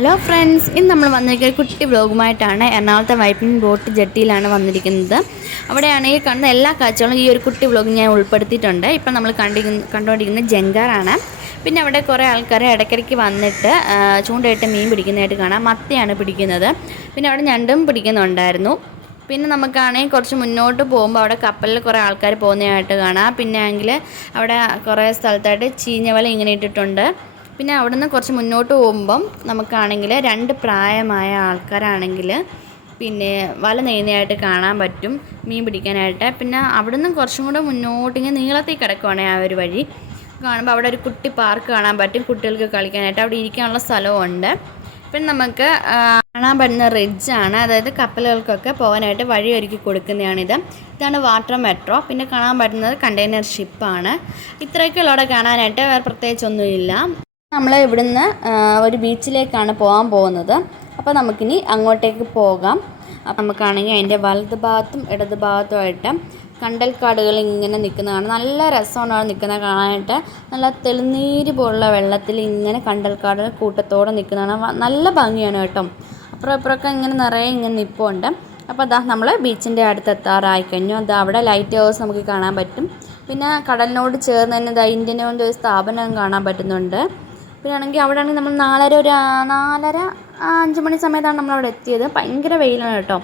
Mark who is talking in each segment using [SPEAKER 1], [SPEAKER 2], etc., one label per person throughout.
[SPEAKER 1] Hello friends ഇന്ന് നമ്മൾ വന്നിരിക്കുന്ന കുട്ടി വ്ലോഗുമായിട്ടാണ് എറണാകുളത്തെ വൈപ്പിൻ ബോട്ട് ജെട്ടിയിലാണ് വന്നിരിക്കുന്നത്. അവിടെയാണെങ്കിൽ കാണുന്ന എല്ലാ കാഴ്ചകളും ഈ ഒരു കുട്ടി വ്ലോഗ് ഞാൻ ഉൾപ്പെടുത്തിയിട്ടുണ്ട്. ഇപ്പം നമ്മൾ കണ്ടിരിക്കുന്ന കണ്ടുകൊണ്ടിരിക്കുന്നത് ജങ്കാറാണ്. പിന്നെ അവിടെ കുറേ ആൾക്കാർ ഇടയ്ക്കിടയ്ക്ക് വന്നിട്ട് ചൂണ്ടയിട്ട് മീൻ പിടിക്കുന്നതായിട്ട് കാണാം. മത്തിയാണ് പിടിക്കുന്നത്. പിന്നെ അവിടെ ഞണ്ടും പിടിക്കുന്നുണ്ടായിരുന്നു. പിന്നെ നമുക്കാണെങ്കിൽ കുറച്ച് മുന്നോട്ട് പോകുമ്പോൾ അവിടെ കപ്പലിൽ കുറേ ആൾക്കാർ പോകുന്നതായിട്ട് കാണാം. പിന്നെ ആണെങ്കിൽ അവിടെ കുറേ സ്ഥലത്തായിട്ട് ചീഞ്ഞവല ഇങ്ങനെ ഇട്ടിട്ടുണ്ട്. പിന്നെ അവിടുന്ന് കുറച്ച് മുന്നോട്ട് പോകുമ്പം നമുക്കാണെങ്കിൽ രണ്ട് പ്രായമായ ആൾക്കാരാണെങ്കിൽ പിന്നെ വല നെയ്യുന്നതായിട്ട് കാണാൻ പറ്റും മീൻ പിടിക്കാനായിട്ട്. പിന്നെ അവിടുന്ന് കുറച്ചും കൂടെ മുന്നോട്ട് ഇങ്ങനെ നീളത്തിൽ കിടക്കുവാണ് ആ ഒരു വഴി. കാണുമ്പോൾ അവിടെ ഒരു കുട്ടി പാർക്ക് കാണാൻ പറ്റും കുട്ടികൾക്ക് കളിക്കാനായിട്ട്. അവിടെ ഇരിക്കാനുള്ള സ്ഥലമുണ്ട് പിന്നെ നമുക്ക് കാണാൻ പറ്റുന്ന റിഡ്ജാണ് അതായത് കപ്പലുകൾക്കൊക്കെ പോകാനായിട്ട് വഴി ഒരുക്കി കൊടുക്കുന്നതാണിത്. ഇതാണ് വാട്ടർ മെട്രോ പിന്നെ കാണാൻ പറ്റുന്നത് കണ്ടെയ്നർ ഷിപ്പാണ് ഇത്രയൊക്കെ ഉള്ളവിടെ കാണാനായിട്ട് വേറെ പ്രത്യേകിച്ചൊന്നുമില്ല. നമ്മൾ ഇവിടുന്ന് ഒരു ബീച്ചിലേക്കാണ് പോകാൻ പോകുന്നത്. അപ്പോൾ നമുക്കിനി അങ്ങോട്ടേക്ക് പോകാം. അപ്പം നമുക്കാണെങ്കിൽ അതിന്റെ വലത് ഭാഗത്തും ഇടത് ഭാഗത്തുമായിട്ട് കണ്ടൽക്കാടുകൾ ഇങ്ങനെ നിൽക്കുന്നതാണ് നല്ല രസമാണ് അവിടെ നിൽക്കുന്നത് കാണാനായിട്ട്. നല്ല തെളിനീര് പോലുള്ള വെള്ളത്തിൽ ഇങ്ങനെ കണ്ടൽക്കാടുകൾ കൂട്ടത്തോടെ നിൽക്കുന്നതാണ് നല്ല ഭംഗിയാണ് കേട്ടോ. അപ്പുറം ഇപ്പുറമൊക്കെ ഇങ്ങനെ നിറയെ ഇങ്ങനെ നിൽപ്പുണ്ട് അപ്പോൾ അതാ നമ്മൾ ബീച്ചിന്റെ അടുത്ത് എത്താറായി കഴിഞ്ഞു. അത് അവിടെ ലൈറ്റ് ഹൗസ് നമുക്ക് കാണാൻ പറ്റും. പിന്നെ കടലിനോട് ചേർന്ന് തന്നെ ദാ ഇന്ത്യൻ ഒരു സ്ഥാപനം കാണാൻ പറ്റുന്നുണ്ട്. പിന്നെ ആണെങ്കിൽ അവിടെ ആണെങ്കിൽ നമ്മൾ നാലര ഒരു നാലര അഞ്ച് മണി സമയത്താണ് നമ്മൾ അവിടെ എത്തിയത്. ഭയങ്കര വെയിലാണ് കേട്ടോ.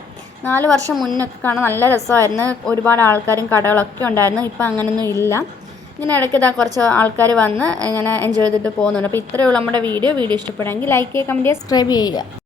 [SPEAKER 1] നാല് വർഷം മുന്നൊക്കെ കാണാൻ നല്ല രസമായിരുന്നു. ഒരുപാട് ആൾക്കാരും കടകളൊക്കെ ഉണ്ടായിരുന്നു. ഇപ്പം അങ്ങനെയൊന്നും ഇല്ല. ഇങ്ങനെ ഇടയ്ക്ക് ഇതാ കുറച്ച് ആൾക്കാർ വന്ന് ഇങ്ങനെ എൻജോയ് ചെയ്തിട്ട് പോകുന്നുണ്ട്. അപ്പോൾ ഇത്രയേ ഉള്ളൂ നമ്മുടെ വീഡിയോ. വീഡിയോ ഇഷ്ടപ്പെടുമെങ്കിൽ ലൈക്ക് ചെയ്യുക കമന്റ് ചെയ്യുക സബ്സ്ക്രൈബ് ചെയ്യുക.